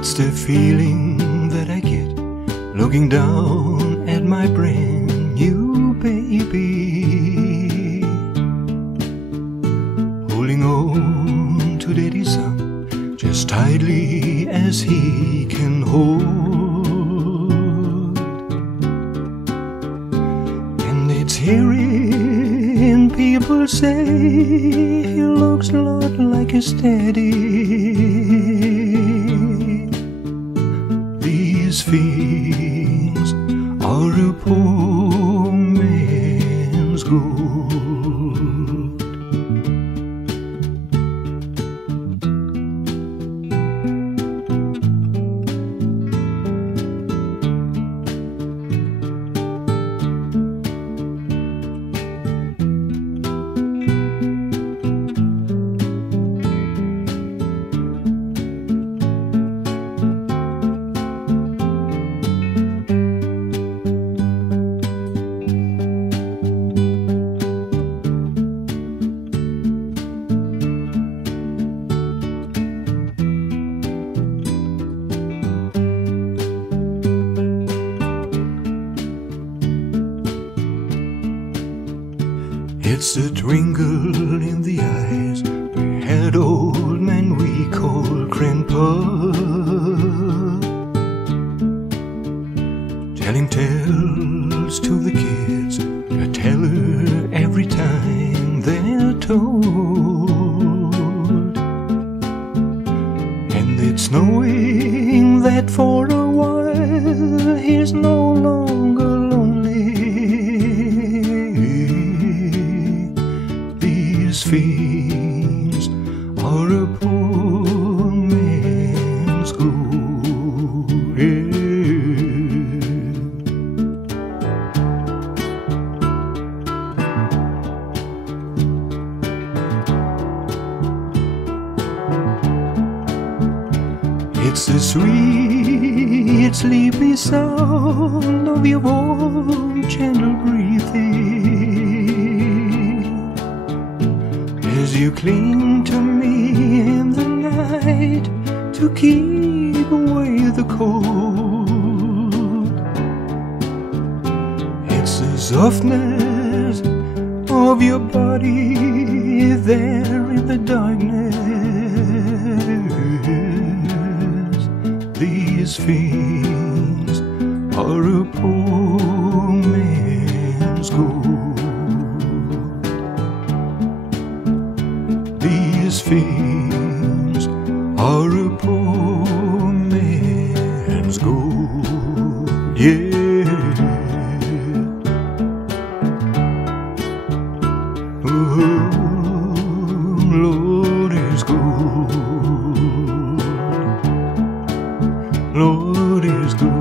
It's the feeling that I get looking down at my brand new baby, holding on to daddy's arm just tightly as he can hold. And it's hearing people say he looks a lot like his daddy. These things are a poor man's gold. It's a twinkle in the eyes we had old man we call Grandpa, telling tales to the kids that tell her every time they're told. And it's knowing that for a while he's no longer lonely. These things are a poor man's gold. It's the sweet, sleepy sound of your warm, gentle breathing as you cling to me in the night to keep away the cold. It's the softness of your body there in the darkness. These things are a poor man's gold. These things are a poor man's gold. Yeah. Oh, Lord is gold. Lord is good.